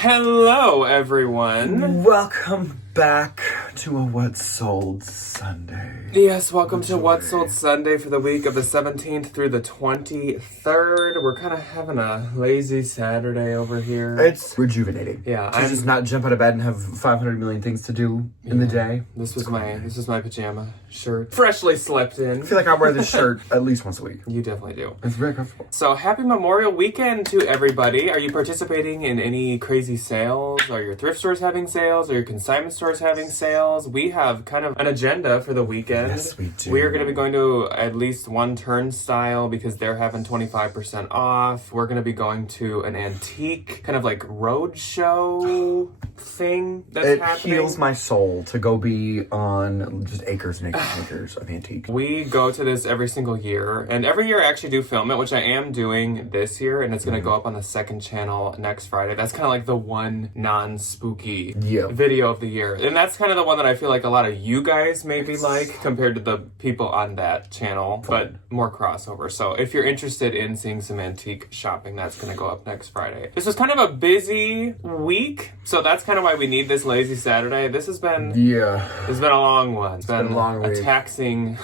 Hello, everyone. Welcome back to a What Sold Sunday. Yes, welcome to What Sold Sunday for the week of the 17th through the 23rd. We're kind of having a lazy Saturday over here. It's rejuvenating. Yeah, to just not jump out of bed and have 500 million things to do in the day. This was my pajama shirt, freshly slept in. I feel like I wear this shirt at least once a week. You definitely do. It's very comfortable. So happy Memorial Weekend to everybody. Are you participating in any crazy sales? Are your thrift stores having sales? Are your consignment stores having sales? We have kind of an agenda for the weekend. Yes, we do. We are going to be going to at least one turnstile because they're having 25% off. We're going to be going to an antique kind of like road show thing that's happening. It heals my soul to go be on just acres and acres and acres of antiques. We go to this every single year, and every year I actually do film it, which I am doing this year, and it's going to go up on the second channel next Friday. That's kind of like the one non-spooky video of the year. And that's kind of the one that I feel like a lot of you guys maybe like compared to the people on that channel, but more crossover. So if you're interested in seeing some antique shopping, that's going to go up next Friday. This was kind of a busy week, so that's kind of why we need this lazy Saturday. This has been a long one. It's been a long week. A taxing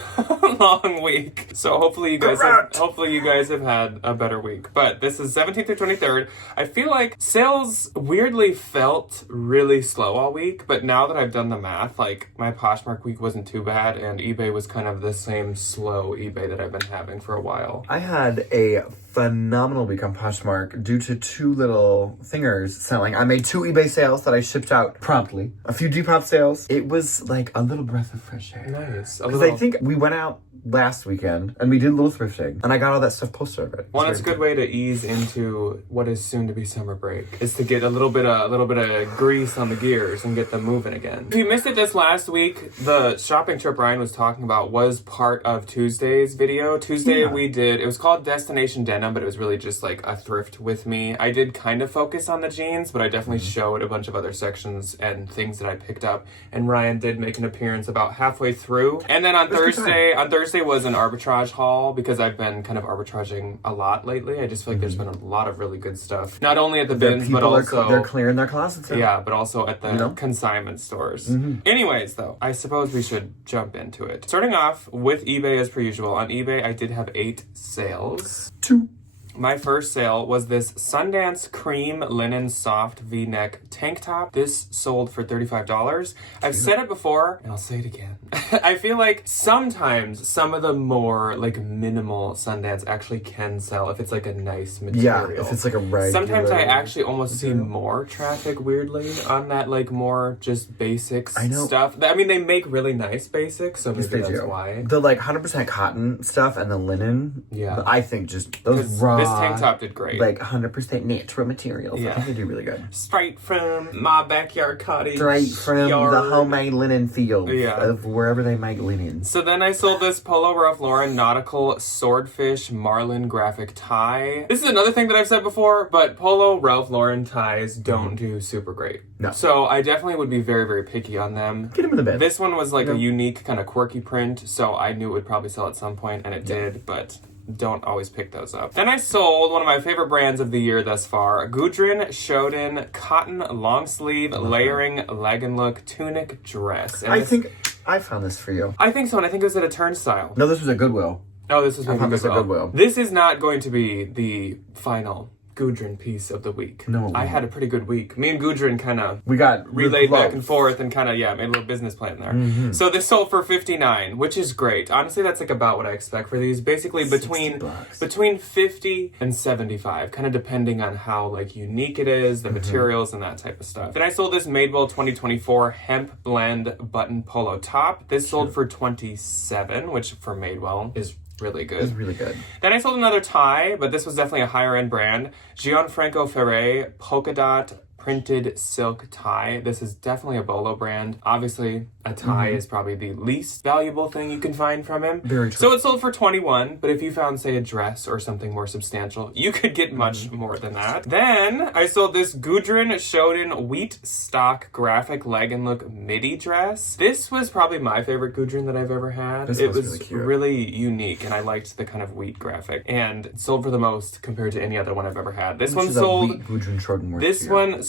long week. So hopefully you guys have had a better week. But this is 17th through 23rd. I feel like sales weirdly felt really slow all week, but now that I've done the math, like my Poshmark week wasn't too bad, and eBay was kind of the same slow eBay that I've been having for a while. I had a phenomenal week on Poshmark due to two little thingers selling. I made 2 eBay sales that I shipped out promptly. A few Depop sales. It was like a little breath of fresh air. Nice. Because I think we went out last weekend and we did a little thrifting and I got all that stuff posted of it. One, it's a good way to ease into what is soon to be summer break, is to get a little bit of grease on the gears and get them moving again. If you missed it this last week, the shopping trip Ryan was talking about was part of Tuesday's video. We did, it was called Destination Denim, but it was really just like a thrift with me. I did kind of focus on the jeans, but I definitely showed a bunch of other sections and things that I picked up, and Ryan did make an appearance about halfway through. And then on Thursday was an arbitrage haul, because I've been kind of arbitraging a lot lately. I just feel like there's been a lot of really good stuff, not only at the bins, but also they're clearing their closets. Yeah, but also at the consignment stores. Anyways, though, I suppose we should jump into it. Starting off with eBay as per usual. On eBay, I did have 8 sales. 2. My first sale was this Sundance cream linen soft V-neck tank top. This sold for $35. I've said it before, and I'll say it again. I feel like sometimes some of the more like minimal Sundance actually can sell if it's like a nice material. Yeah, if it's like a regular. Sometimes I actually almost see more traffic weirdly on that like more just basics stuff. I mean, they make really nice basics, so maybe that's why. The like 100% cotton stuff and the linen. Yeah. I think just those raw. This tank top did great. Like 100% natural materials. Yeah. I think they do really good. Straight from my backyard cottage. Straight from the homemade linen field of wherever they make linen. So then I sold this Polo Ralph Lauren nautical swordfish marlin graphic tie. This is another thing that I've said before, but Polo Ralph Lauren ties don't do super great. No. So I definitely would be very, very picky on them. Get them in the bed. This one was like a unique kind of quirky print, so I knew it would probably sell at some point, and it did, but don't always pick those up. Then I sold one of my favorite brands of the year thus far, Gudrun Schoden cotton long sleeve layering leg and look tunic dress. And I think I found this for you. I think so, and I think it was at a turnstile. No, this was at Goodwill. Oh, this was maybe Goodwill. This is not going to be the final Gudrun piece of the week. No. I had a pretty good week. Me and Gudrun kind of relayed back and forth and kind of made a little business plan there. So this sold for $59, which is great. Honestly, that's like about what I expect for these. Basically between $50 and $75, kind of depending on how like unique it is, the materials and that type of stuff. Then I sold this Madewell 2024 hemp blend button polo top. This sold for $27, which for Madewell is really good. It's really good. Then I sold another tie, but this was definitely a higher end brand. Gianfranco Ferré polka dot printed silk tie. This is definitely a Bolo brand. Obviously, a tie is probably the least valuable thing you can find from him. Very true. So it sold for $21, but if you found, say, a dress or something more substantial, you could get much more than that. Then I sold this Gudrun Schoden wheat stock graphic leg and look midi dress. This was probably my favorite Gudrun that I've ever had. This it was really cute. Really unique, and I liked the kind of wheat graphic. And it sold for the most compared to any other one I've ever had. This one sold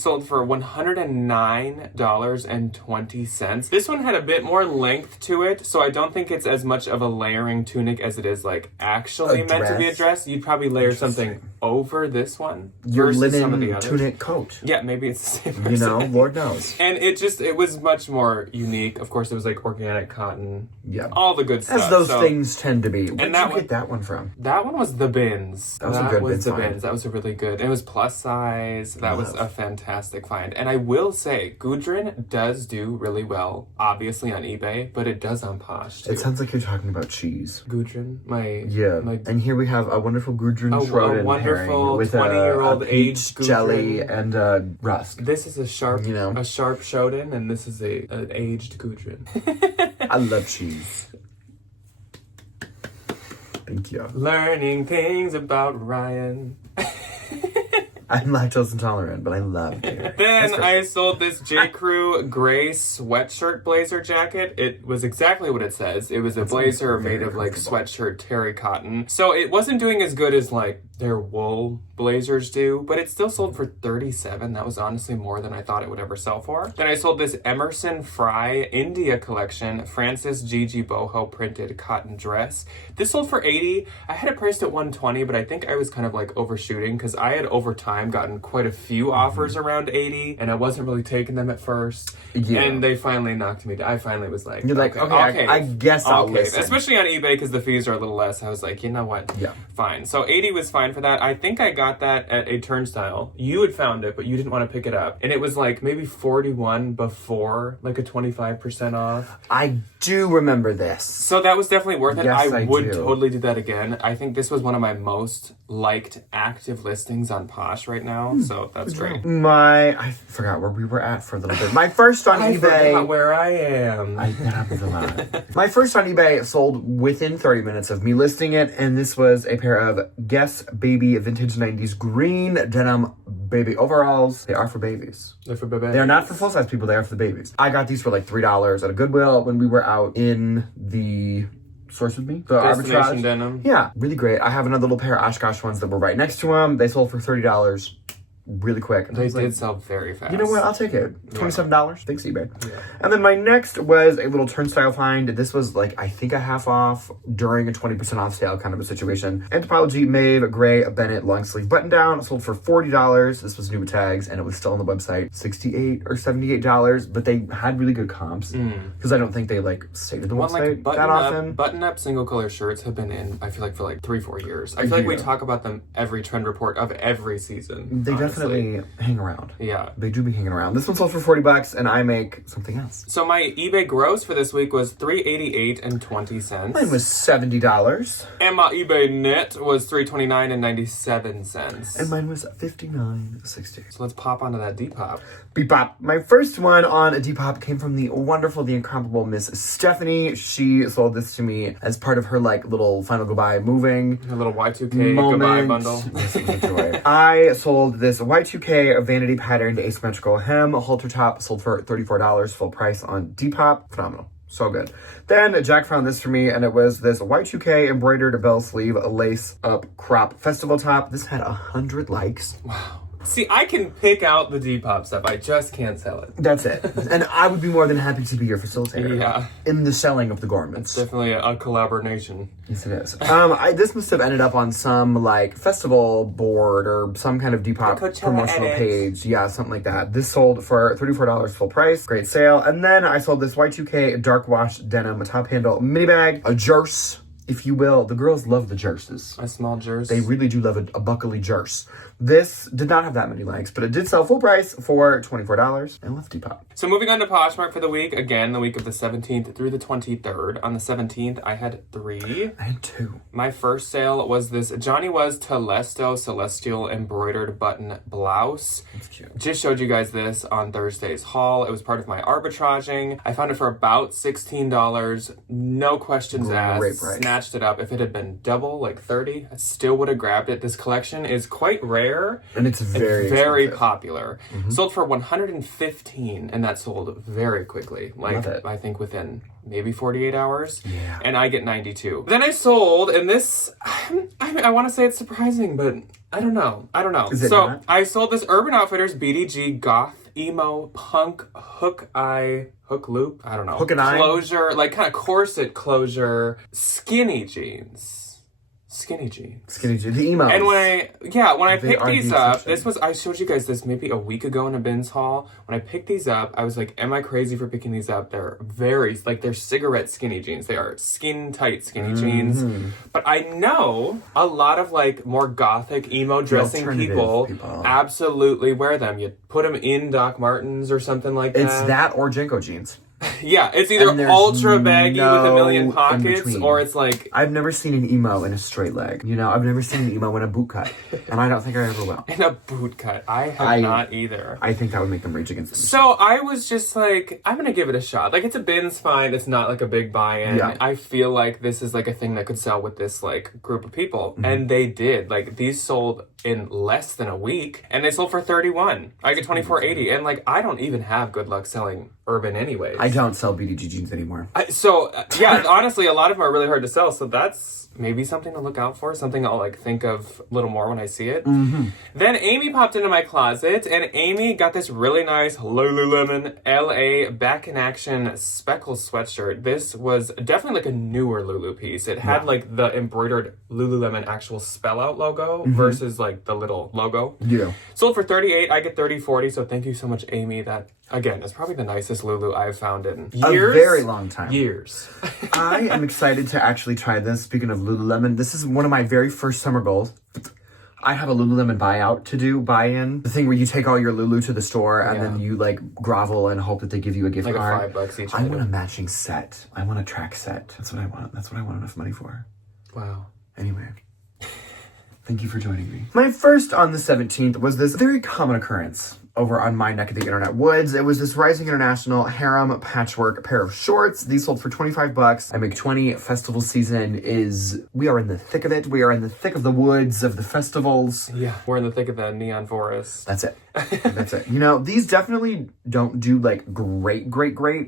sold for $109.20. This one had a bit more length to it, so I don't think it's as much of a layering tunic as it is like actually meant to be a dress. You'd probably layer something over this one Your versus linen some of the others. tunic coat. Yeah, maybe it's the same person. You know, Lord knows. And it was much more unique. Of course, it was like organic cotton. Yeah. All the good stuff. As those things tend to be. Where'd you one- get that one from? That one was the Bins. That was a good Bins the find. Bins. That was a really good. It was plus size. That was a fantastic find. And I will say, Gudrun does do really well, obviously on eBay, but it does on Posh too. It sounds like you're talking about cheese. Gudrun, Yeah. And here we have a wonderful Gudrun Schroeder pairing with 20-year-old a aged peach jelly and rusk. This is a sharp, You know. a sharp Shodan, and this is an aged Gudrun. I love cheese. Thank you. Learning things about Ryan. I'm lactose intolerant, but I love it. Then I sold this J. Crew gray sweatshirt blazer jacket. It was exactly what it says. It was a blazer made of like sweatshirt terry cotton. So it wasn't doing as good as like their wool blazers do, but it still sold for $37. That was honestly more than I thought it would ever sell for. Then I sold this Emerson Fry India collection Francis Gigi Boho printed cotton dress. This sold for $80. I had it priced at $120, but I think I was kind of like overshooting because I had over time gotten quite a few offers around $80, and I wasn't really taking them at first. Yeah. And they finally knocked me down. I finally was like, You're like, okay, I guess I'll listen. Especially on eBay because the fees are a little less. I was like, you know what? Yeah. Fine. So 80 was fine for that. I think I got that at a turnstile. You had found it, but you didn't want to pick it up. And it was like maybe 41 before, like a 25% off. I do remember this. So that was definitely worth it. Yes, I I would do. totally do that again. I think this was one of my most liked active listings on Posh right now. So that's great. I forgot where we were at for a little bit. My first on I eBay. forgot where I am. That happens a lot. My first on eBay sold within 30 minutes of me listing it, and this was a pair of Guess Baby Vintage 90s green denim baby overalls. They are for babies. They're for baby. They are not for full-size people, they are for the babies. I got these for like $3 at a Goodwill when we were out in the source with me. The Destination arbitrage. denim. Yeah, really great. I have another little pair of Oshkosh ones that were right next to them. They sold for $30 really quick. They did sell very fast. You know what? I'll take it. $27. Thanks, eBay. Yeah. And then my next was a little turnstile find. This was like, I think a half off during a 20% off sale kind of a situation. Anthropologie Maeve Gray Bennett long sleeve button down. Sold for $40. This was new with tags and it was still on the website. $68 or $78, but they had really good comps because I don't think they like stated the website that often. Button up single color shirts have been in, I feel like, for like 3-4 years. I feel like we talk about them every trend report of every season. They honestly. definitely hang around. Yeah. They do be hanging around. This one sold for $40 and I make something else. So my eBay gross for this week was $388.20. Mine was $70. And my eBay net was $329.97. And mine was $59.60. So let's pop onto that Depop. Bebop. My first one on Depop came from the wonderful, the incomparable Miss Stephanie. She sold this to me as part of her like little final goodbye moving A little Y2K moment. goodbye bundle. Yes, it was a joy. I sold this Y2K vanity patterned asymmetrical hem halter top, sold for $34 full price on Depop. Phenomenal. So good. Then Jack found this for me, and it was this Y2K embroidered bell sleeve lace up crop festival top. This had 100 likes. Wow. See, I can pick out the Depop stuff. I just can't sell it. That's it. And I would be more than happy to be your facilitator. Yeah. In the selling of the garments. Definitely a collaboration. Yes, it is. This must have ended up on some like festival board or some kind of Depop Coachella promotional edit. page. Yeah, something like that. This sold for $34 full price. Great sale. And then I sold this Y2K dark wash denim top handle mini bag, a jerse, if you will. The girls love the jerses. A small jersey. They really do love a buckly jerse. This did not have that many likes, but it did sell full price for $24 and left Depop. So moving on to Poshmark for the week. Again, the week of the 17th through the 23rd. On the 17th, I had 3. I had 2. My first sale was this Johnny Was Telesto Celestial embroidered button blouse. That's cute. Just showed you guys this on Thursday's haul. It was part of my arbitraging. I found it for about $16. No questions asked. Great price. snatched it up. If it had been double, like 30, I still would have grabbed it. This collection is quite rare. And it's very expensive. Popular. Sold for $115, and that sold very quickly. Love it. I think within maybe 48 hours. Yeah. And I get 92. Then I sold, and this, I want to say it's surprising, but I don't know. Is it so not? I sold this Urban Outfitters BDG Goth Emo Punk Hook Loop. I don't know. Hook and eye? Closure, like kind of corset closure, skinny jeans. Skinny jeans. The emos. And when I They picked are these the up, exception. I showed you guys this maybe a week ago in a bins haul. When I picked these up, I was like, am I crazy for picking these up? They're they're cigarette skinny jeans. They are skin tight skinny jeans. But I know a lot of like more gothic emo dressing people absolutely wear them. You put them in Doc Martens or something like that. It's that or Jenko jeans. Yeah, it's And either there's ultra baggy with a million no pockets, in-between. or it's like I've never seen an emo in a straight leg. You know, I've never seen an emo in a boot cut. And I don't think I ever will. in a boot cut. I have not either. I think that would make them reach against them. So I was just like, I'm gonna give it a shot. Like, it's a bins find. It's not like a big buy-in. Yeah. I feel like this is like a thing that could sell with this like group of people, and they did. Like, these sold in less than a week, and they sold for $31. I get $24.80, and like I don't even have good luck selling Urban anyways. I don't sell BDG jeans anymore. Yeah, honestly, a lot of them are really hard to sell. So that's maybe something to look out for. Something I'll like think of a little more when I see it. Then Amy popped into my closet, and Amy got this really nice Lululemon LA Back in Action speckle sweatshirt. This was definitely like a newer Lulu piece. It had like the embroidered Lululemon actual spell out logo versus like the little logo. Yeah. Sold for $38. I get $30.40. So thank you so much, Amy. That again is probably the nicest Lulu I've found in years. A very long time. Years. I am excited to actually try this. Speaking of Lululemon, this is one of my very first summer goals. I have a Lululemon buy-in. The thing where you take all your Lulu to the store and then you like grovel and hope that they give you a gift like card. $5 each. I want a matching set. I want a track set. That's what I want. That's what I want enough money for. Wow. Anyway. Thank you for joining me. My first on the 17th was this very common occurrence over on my neck of the internet woods. It was this Rising International harem patchwork pair of shorts. These sold for $25. I make 20. Festival season we are in the thick of it. We are in the thick of the woods of the festivals. Yeah. We're in the thick of the neon forest. That's it. That's it. You know, these definitely don't do like great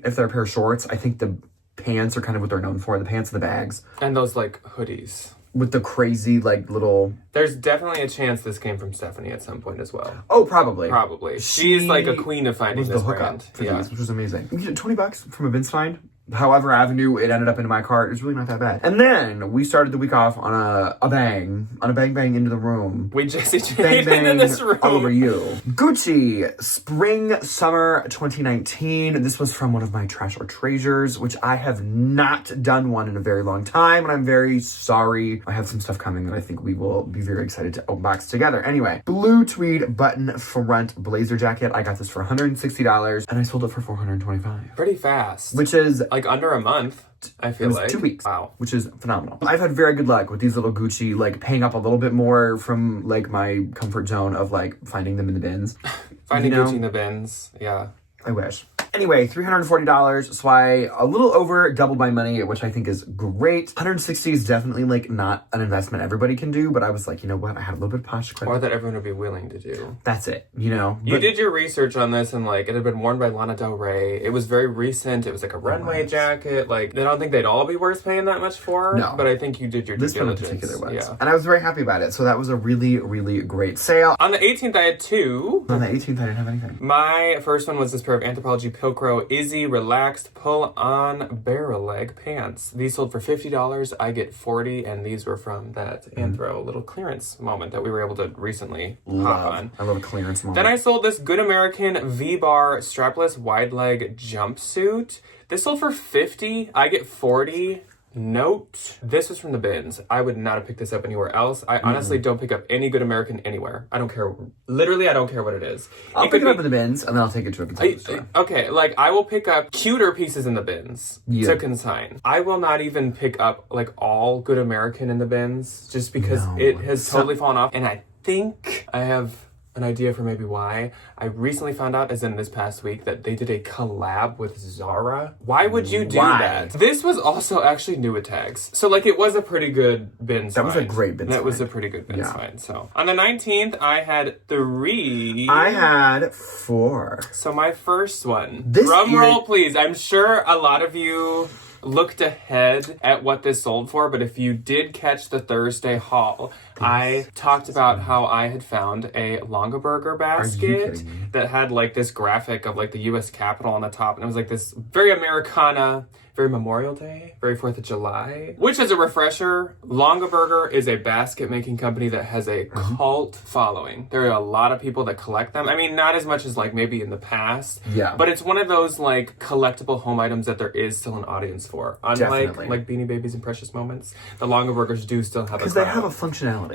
if they're a pair of shorts. I think the pants are kind of what they're known for. The pants and the bags. And those like hoodies. With the crazy like little... There's definitely a chance this came from Stephanie at some point as well. Oh, probably. She's like a queen of finding was this the hookup brand. for these, which was amazing. You get $20 from a Vince find. However avenue it ended up into my cart, it's really not that bad. And then we started the week off on a bang into the room. We Jesse Bang Jane in this room. all over you. Gucci Spring Summer 2019. This was from one of my trash or treasures, which I have not done one in a very long time, and I'm very sorry. I have some stuff coming that I think we will be very excited to unbox together. Anyway, blue tweed button front blazer jacket. I got this for $160, and I sold it for $425. Pretty fast. Which is like under a month, I feel like. 2 weeks. Wow. Which is phenomenal. I've had very good luck with these little Gucci, like paying up a little bit more from like my comfort zone of like finding them in the bins. Finding Gucci in the bins. Yeah. I wish. Anyway, $340, so I a little over doubled my money, which I think is great. $160 is definitely like not an investment everybody can do, but I was like, you know what? I had a little bit of posh credit. Or that everyone would be willing to do. That's it, you know? You did your research on this, and like it had been worn by Lana Del Rey. It was very recent. It was like a runway jacket. Like, I don't think they'd all be worth paying that much for. No. But I think you did your due diligence. This one in particular was. Yeah. And I was very happy about it, so that was a really, really great sale. On the 18th, I had two. On the 18th, I didn't have anything. My first one was this pair of Anthropologie Pilcro Izzy Relaxed Pull-On Barrel Leg Pants. These sold for $50. I get $40, and these were from that Anthro little clearance moment that we were able to recently hop on. I love a clearance moment. Then I sold this Good American V-Bar strapless wide leg jumpsuit. This sold for $50. I get $40. Note, this was from the bins. I would not have picked this up anywhere else. I honestly don't pick up any Good American anywhere. I don't care. Literally, I don't care what it is. I'll pick it up in the bins, and then I'll take it to a consignment store. Okay, like, I will pick up cuter pieces in the bins to consign. I will not even pick up, like, all Good American in the bins, just because it has totally fallen off. And I think I have an idea for maybe why. I recently found out, as in this past week, that they did a collab with Zara. Why would you do that? This was also actually new at tags. So like it was a pretty good bins That was a great bins That was a find. pretty good bins find. So on the 19th, I had 3. I had 4. So my first one. This Drum year- roll, please. I'm sure a lot of you looked ahead at what this sold for, but if you did catch the Thursday haul, I talked about how I had found a Longaberger basket kidding me? that had like this graphic of like the US Capitol on the top, and it was like this very Americana, very Memorial Day, very 4th of July. Which, as a refresher, Longaberger is a basket making company that has a cult following. There are a lot of people that collect them. I mean, not as much as like maybe in the past. Yeah. But it's one of those like collectible home items that there is still an audience for. Unlike Definitely. like Beanie Babies and Precious Moments, the Longabergers do still have a Because they crowd. have a functionality.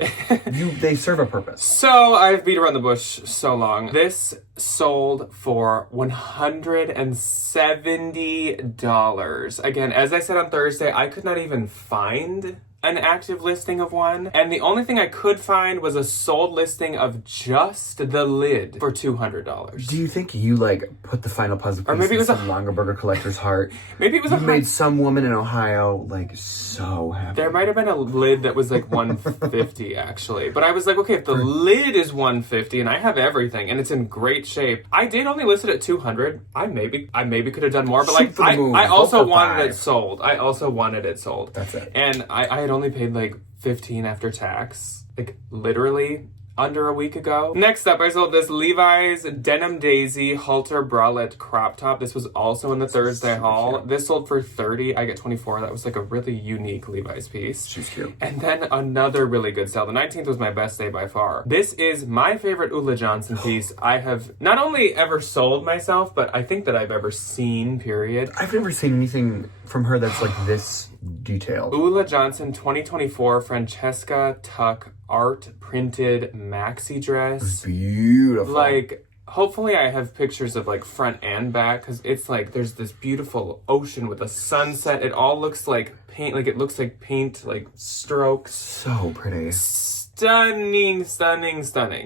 They serve a purpose. So I've beat around the bush so long. This sold for $170. Again, as I said on Thursday, I could not even find an active listing of one. And the only thing I could find was a sold listing of just the lid for $200. Do you think you like put the final puzzle piece maybe it was in some Longaberger collector's heart? Maybe it was You a made some woman in Ohio like so happy. There might have been a lid that was like 150 actually. But I was like, okay, if the lid is 150 and I have everything and it's in great shape, I did only list it at 200. I maybe could have done more, but like Shoot for the moon. I also Hope for wanted 5. it sold. I also wanted it sold. That's it. And I had only paid like 15 after tax. Like literally under a week ago. Next up, I sold this Levi's Denim Daisy halter bralette crop top. This was also in the Thursday haul. cute. This sold for 30. I get 24. That was like a really unique Levi's piece. She's cute. And then another really good sale. The 19th was my best day by far. This is my favorite Ula Johnson piece I have not only ever sold myself, but I think that I've ever seen, period. I've never seen anything from her that's like this detailed. Ula Johnson 2024 Francesca Tuck art printed maxi dress. Beautiful. Like, hopefully I have pictures of like front and back, because it's like there's this beautiful ocean with a sunset. It all looks like paint, like it looks like paint, like strokes. so pretty. Stunning.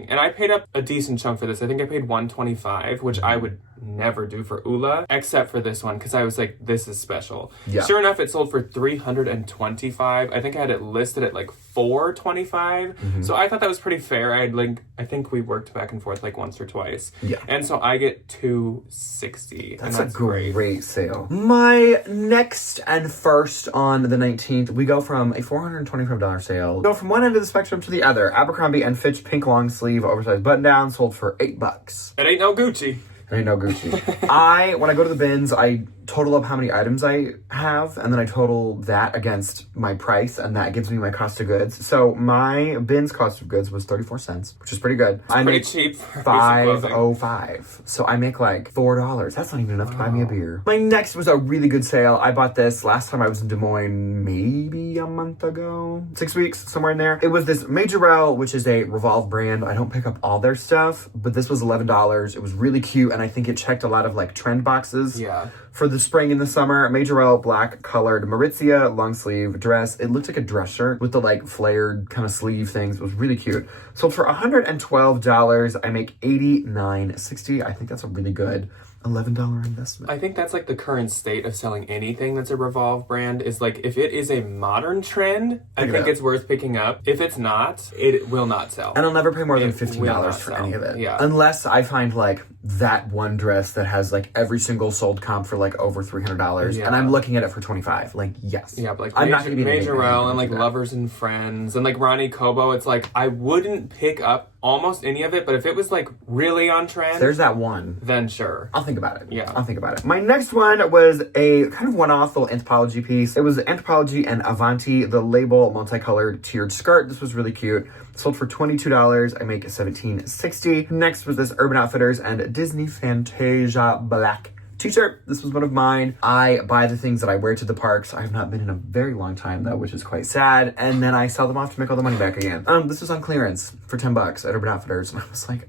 And I paid up a decent chunk for this. I think I paid $125, which I would never do for Ula, except for this one, because I was like, this is special. Yeah. Sure enough, it sold for $325. I think I had it listed at like $425. So I thought that was pretty fair. I think we worked back and forth like once or twice. Yeah. And so I get $260. That's and a great sale. My next and first on the 19th, we go from a $425 sale. Go from one end of the spectrum to the other. Abercrombie and Fitch pink long sleeve oversized button down sold for $8. It ain't no Gucci. It ain't no Gucci. When I go to the bins, I total up how many items I have, and then I total that against my price, and that gives me my cost of goods. So my bins cost of goods was 34 cents, which is pretty good. I Pretty make cheap for clothing. $5.05. So I make like $4. That's not even enough to buy me a beer. My next was a really good sale. I bought this last time I was in Des Moines, maybe a month ago, 6 weeks, somewhere in there. It was this Majorelle, which is a Revolve brand. I don't pick up all their stuff, but this was $11. It was really cute, and I think it checked a lot of like trend boxes. Yeah. For the spring and the summer, Majorelle black colored Maurizia long sleeve dress. It looked like a dress shirt with the like flared kind of sleeve things. It was really cute. Sold for $112. I make $89.60. I think that's a really good $11 investment. I think that's like the current state of selling anything that's a Revolve brand is like, if it is a modern trend, I Pick it think up. it's worth picking up. If it's not, it will not sell. And I'll never pay more than It will $15 not for sell. any of it. Yeah. Unless I find like that one dress that has like every single sold comp for like over $300 Yeah. and I'm looking at it for $25. Like, yes. Yeah, but like I'm not gonna be Majorelle and like Lovers and Friends and like Ronnie Kobo, it's like I wouldn't pick up almost any of it, but if it was like really on trend, There's that one. then sure. I'll think about it. Yeah. I'll think about it. My next one was a kind of one-off little Anthropologie piece. It was Anthropologie and Avanti, the label multicolored tiered skirt. This was really cute. Sold for $22. I make $17.60. Next was this Urban Outfitters and Disney Fantasia black t-shirt. This was one of mine. I buy the things that I wear to the parks. I have not been in a very long time though, which is quite sad. And then I sell them off to make all the money back again. This was on clearance for $10 at Urban Outfitters. And I was like,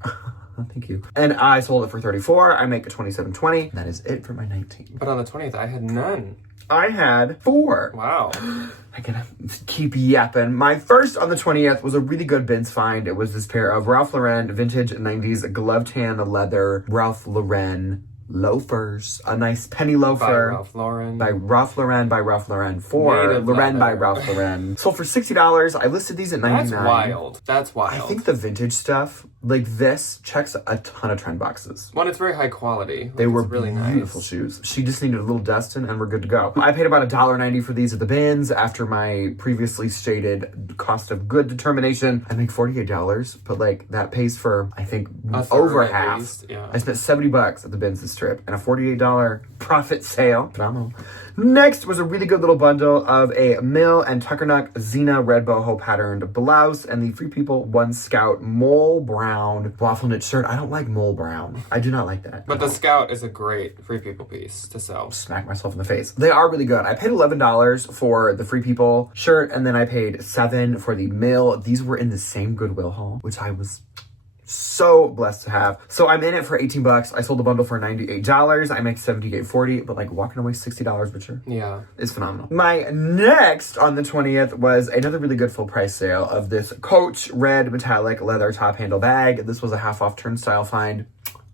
Oh, thank you. And I sold it for $34. I make a $27.20. That is it for my 19. But on the 20th, I had none. I had 4. Wow. I gotta keep yapping. My first on the 20th was a really good bins find. It was this pair of Ralph Lauren vintage 90s glove tan leather Ralph Lauren loafers. A nice penny loafer. By Ralph Lauren. By Ralph Lauren for Made of Lauren by leather. Ralph Lauren. Sold for $60. I listed these at $99. That's wild. That's wild. I think the vintage stuff, like this, checks a ton of trend boxes. One, it's very high quality. They were really beautiful nice. shoes. She just needed a little dusting and we're good to go. I paid about $1.90 for these at the bins after my previously stated cost of good determination. I make $48, but like that pays for, I think, A third over at half. least, yeah. I spent $70 at the bins this trip and a $48 profit sale. Phenomenal. Next was a really good little bundle of a Mill and Tuckernuck Xena red boho patterned blouse and the Free People One Scout mole brown waffle knit shirt. I don't like mole brown. I do not like that. But the Scout is a great Free People piece to sell. Smack myself in the face. They are really good. I paid $11 for the Free People shirt and then I paid $7 for the Mill. These were in the same Goodwill haul, which I was so blessed to have. So I'm in it for $18. I sold the bundle for $98. I make $78.40, but like walking away $60, Richard. Yeah. It's phenomenal. My next on the 20th was another really good full price sale of this Coach red metallic leather top handle bag. This was a half off turnstile find.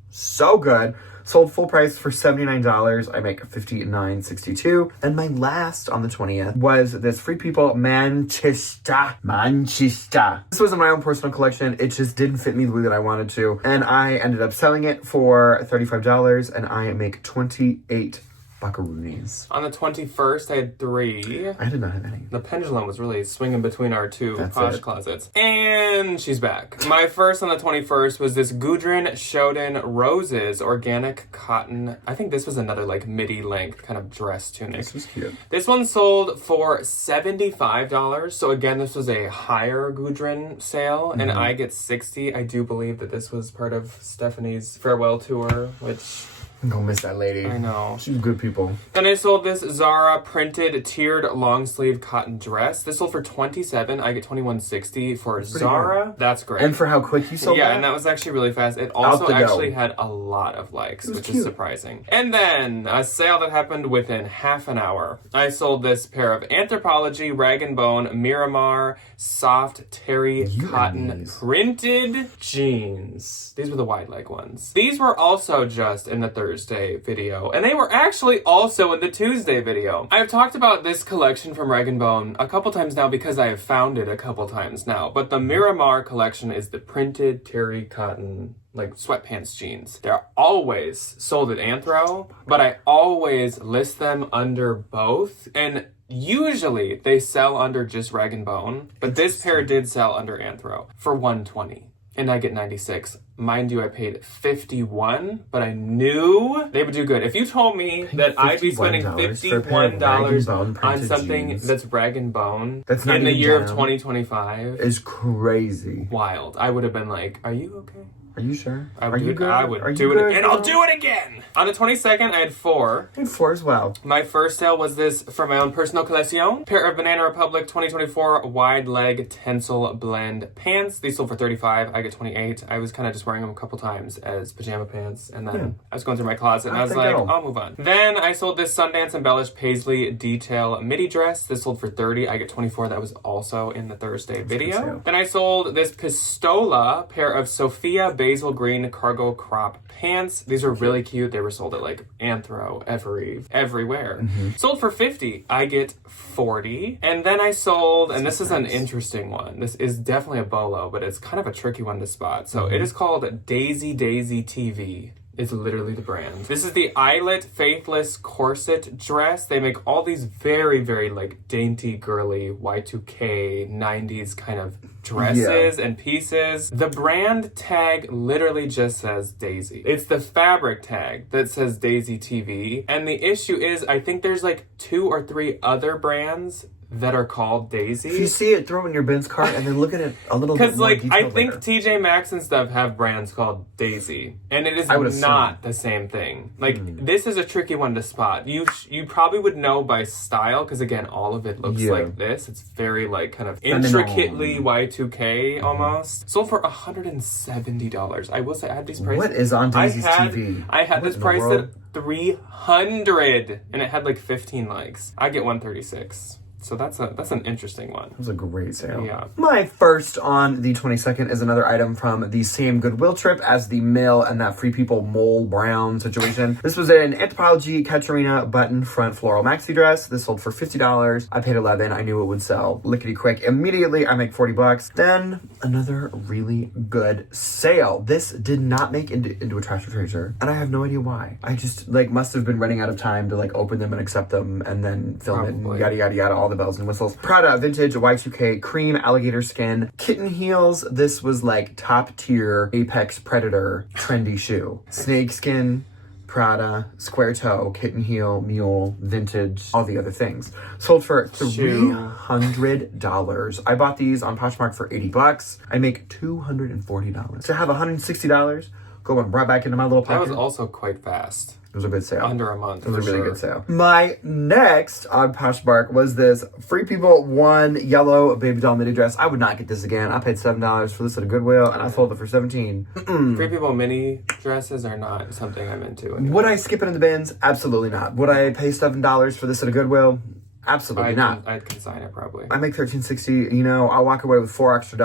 So good. Sold full price for $79. I make $59.62. And my last on the 20th was this Free People Manchester. This was in my own personal collection. It just didn't fit me the way that I wanted to. And I ended up selling it for $35 and I make 28 buckaroonies. On the 21st, I had 3. I did not have any. The pendulum was really swinging between our two That's posh it. closets. And she's back. My first on the 21st was this Gudrun Shoden Roses organic cotton. I think this was another like midi length kind of dress tunic. This was cute. This one sold for $75. So again, this was a higher Gudrun sale and I get $60. I do believe that this was part of Stephanie's farewell tour, which I'm gonna miss that lady. I know. She's good people. Then I sold this Zara printed tiered long sleeve cotton dress. This sold for $27. I get $21.60 for Zara. good. That's great. And for how quick you sold yeah, that? and that was actually really fast. It Out also the actually door. had a lot of likes, was which cute. is surprising. And then a sale that happened within half an hour. I sold this pair of Anthropologie Rag & Bone Miramar soft terry cotton these. printed jeans. These were the wide leg ones. These were also just in the Thursday video, and they were actually also in the Tuesday video. I've talked about this collection from Rag & Bone a couple times now because I have found it a couple times now, but the Miramar collection is the printed terry cotton like sweatpants jeans. They're always sold at Anthro, but I always list them under both, and usually they sell under just Rag & Bone, but this pair did sell under Anthro for $120. And I get 96. Mind you, I paid 51, but I knew they would do good. If you told me that I'd be spending $51 on something jeans. that's Rag & Bone That's not in the even year of denim. 2025, Is crazy. wild. I would have been like, are you okay? Are you sure? I Are would you good? I would Are you do it good, again. I'll girl? do it again. On the 22nd, I had 4. I had 4 as well. My first sale was this from my own personal collection. Pair of Banana Republic 2024 wide leg Tencel blend pants. These sold for $35. I get $28. I was kind of just wearing them a couple times as pajama pants. And then I was going through my closet and I was How'd they like, go? I'll move on. Then I sold this Sundance embellished paisley detail midi dress. This sold for $30. I get $24. That was also in the Thursday video. sale. Then I sold this Pistola pair of Sophia basil green cargo crop pants. These are really cute. They were sold at like Anthro, everywhere. Sold for $50. I get $40. And then I sold, and this is an interesting one. This is definitely a bolo, but it's kind of a tricky one to spot. So it is called Daisy TV. Is literally the brand. This is the Eyelet Faithless corset dress. They make all these very, very like dainty, girly Y2K 90s kind of dresses and pieces. The brand tag literally just says Daisy. It's the fabric tag that says Daisy TV. And the issue is, I think there's like 2 or 3 other brands that are called Daisy. If you see it, throw it in your bins cart and then look at it a little bit Because, more like, I detailed think later. TJ Maxx and stuff have brands called Daisy, and it is I would assume. not the same thing. Like, this is a tricky one to spot. You probably would know by style, because, again, all of it looks like this. It's very, like, kind of intricately Y2K almost. Sold for $170. I will say, I had these prices. What is on Daisy's TV? I had this price at $300, and it had, like, 15 likes. I get 136. So that's an interesting one. It was a great sale. Yeah. My first on the 22nd is another item from the same Goodwill trip as the Mill and that Free People Mole Brown situation. This was an Anthropologie Katerina button front floral maxi dress. This sold for $50. I paid $11. I knew it would sell lickety quick. Immediately, I make $40. Then another really good sale. This did not make into a trash or treasure, and I have no idea why. I just must have been running out of time to open them and accept them and then film it and yada yada yada, all the bells and whistles. Prada vintage Y2K cream alligator skin kitten heels. This was top tier apex predator trendy shoe. Snake skin, Prada, square toe, kitten heel, mule, vintage, all the other things. Sold for $300. I bought these on Poshmark for $80. I make $240. To have $160 going right back into my little pocket. That was also quite fast. It was a good sale. Under a month. It was a really good sale. My next on Poshmark was this Free People 1 yellow baby doll mini dress. I would not get this again. I paid $7 for this at a Goodwill, and I sold it for $17. Free People mini dresses are not something I'm into anymore. Would I skip it in the bins? Absolutely not. Would I pay $7 for this at a Goodwill? Absolutely not. I'd consign it probably. I make $13.60. I'll walk away with $4 extra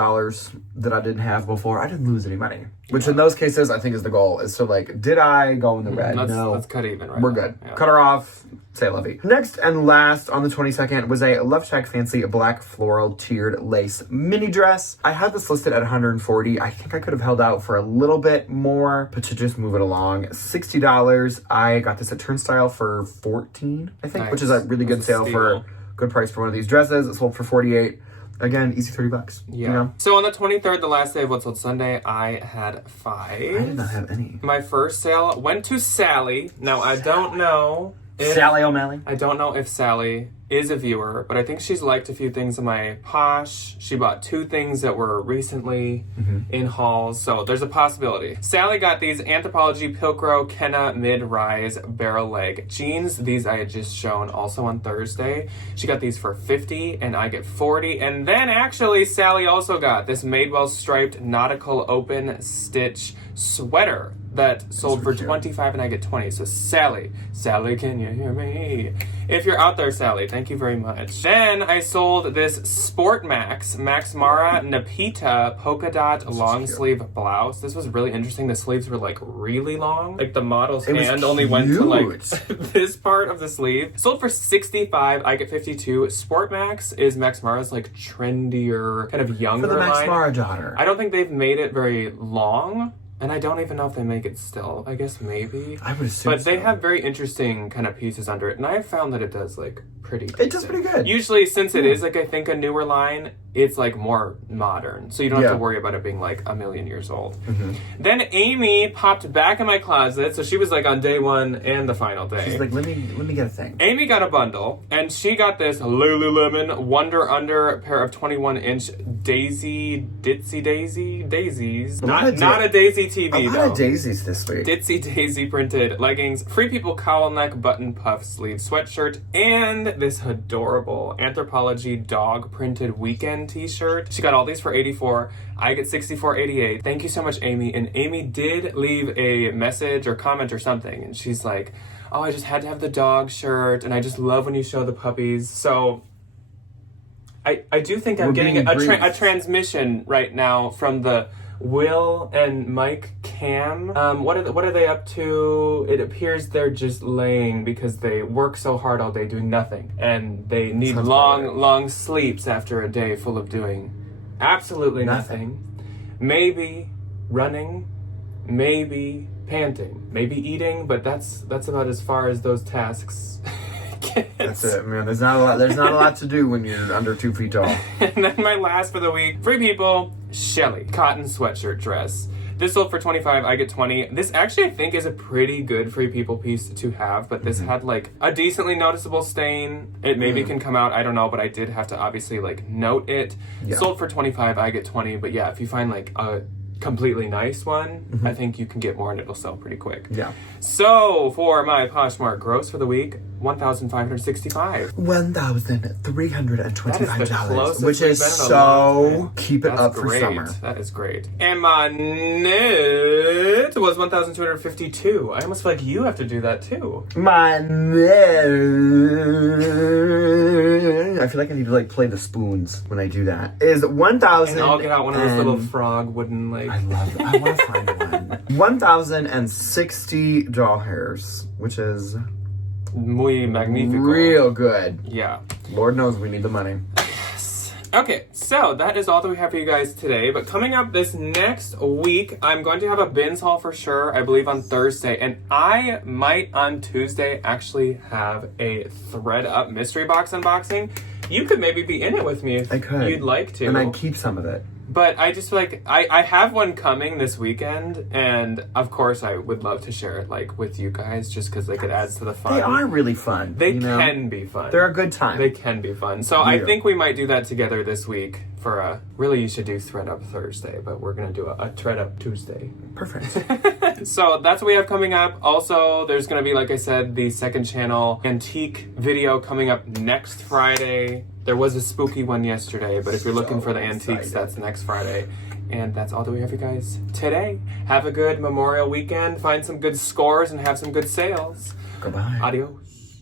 that I didn't have before. I didn't lose any money. Which in those cases, I think is the goal. Is to did I go in the red? No. Let's cut even right We're now. good. Yeah. Cut her off. Say lovey. Next and last on the 22nd was a Love Shack Fancy black floral tiered lace mini dress. I had this listed at $140. I think I could have held out for a little bit more, but to just move it along, $60. I got this at Turnstile for $14, I think, Nice. which is a really good sale for good price for one of these dresses. It sold for $48. Again, easy $30. Yeah. So on the 23rd, the last day of What Sold Sunday, I had 5. I did not have any. My first sale went to Sally. Now, I don't know if... Sally O'Malley? I don't know if Sally is a viewer, but I think she's liked a few things in my Posh. She bought 2 things that were recently in hauls, so there's a possibility. Sally got these Anthropologie Pilcrow Kenna Mid-Rise Barrel Leg jeans. These I had just shown also on Thursday. She got these for $50, and I get $40. And then actually, Sally also got this Madewell striped nautical open stitch sweater that sold for $25, and I get $20. So Sally, can you hear me? If you're out there, Sally, thank you very much. Then I sold this Sport Max Mara Napita polka dot long sleeve blouse. This was really interesting. The sleeves were really long. The model's hand only went to this part of the sleeve. Sold for $65. I get $52. Sport Max is Max Mara's trendier, kind of younger For the Max line. Mara daughter. I don't think they've made it very long. And I don't even know if they make it still. I guess maybe. I would assume But they have very interesting kind of pieces under it. And I have found that it does pretty decent. It does pretty good. Usually, since it is I think a newer line, it's more modern. So you don't have to worry about it being a million years old. Then Amy popped back in my closet. So she was on day 1 and the final day. She's let me get a thing. Amy got a bundle, and she got this Lululemon Wonder Under pair of 21-inch daisies. Not a daisy TV, A lot of daisies this week. Ditsy Daisy printed leggings, Free People cowl neck button puff sleeve sweatshirt, and this adorable Anthropologie dog printed weekend t-shirt. She got all these for $84. I get $64.88. Thank you so much, Amy. And Amy did leave a message or comment or something, and she's like, oh, I just had to have the dog shirt, and I just love when you show the puppies. So I do think I'm getting a transmission right now from the Will and Mike Cam. What are they up to? It appears they're just laying because they work so hard all day doing nothing, and they need long sleeps after a day full of doing absolutely nothing. Maybe running, maybe panting, maybe eating, but that's about as far as those tasks get. That's it, man. There's not a lot to do when you're under 2 feet tall. And then my last for the week, Free People, Shelly, cotton sweatshirt dress. This sold for $25, I get $20. This actually, I think, is a pretty good Free People piece to have, but this had like a decently noticeable stain. It maybe can come out, I don't know, but I did have to obviously like note it. Yeah. Sold for $25, I get $20. But yeah, if you find like a completely nice one, I think you can get more and it'll sell pretty quick. Yeah. So for my Poshmark gross for the week, $1,565. $1,325, which is so keep it up great. for summer. That is great. And my knit was $1,252. I almost feel like you have to do that too. My I feel like I need to like play the spoons when I do that. Is 1,000. And I'll get out one of those little frog wooden like. I love that. I want to find one. $1,060, which is muy magnifico. real good. Yeah. Lord knows we need the money. Okay, so that is all that we have for you guys today. But coming up this next week, I'm going to have a bins haul for sure, I believe on Thursday. And I might on Tuesday actually have a thread up mystery box unboxing. You could maybe be in it with me if I could. you'd like to. And I'd keep some of it. But I just feel like I have one coming this weekend, and of course I would love to share it like with you guys, just because like it adds to the fun. They are really fun. They can be fun. They're a good time. They can be fun. So I think we might do that together this week for a. Really, you should do Thread Up Thursday, but we're gonna do a Thread Up Tuesday. Perfect. So that's what we have coming up. Also, there's gonna be, like I said, the second channel antique video coming up next Friday. There was a spooky one yesterday, but if you're looking for the antiques, that's next Friday. And that's all that we have for you guys today. Have a good Memorial weekend. Find some good scores and have some good sales. Goodbye. Adios.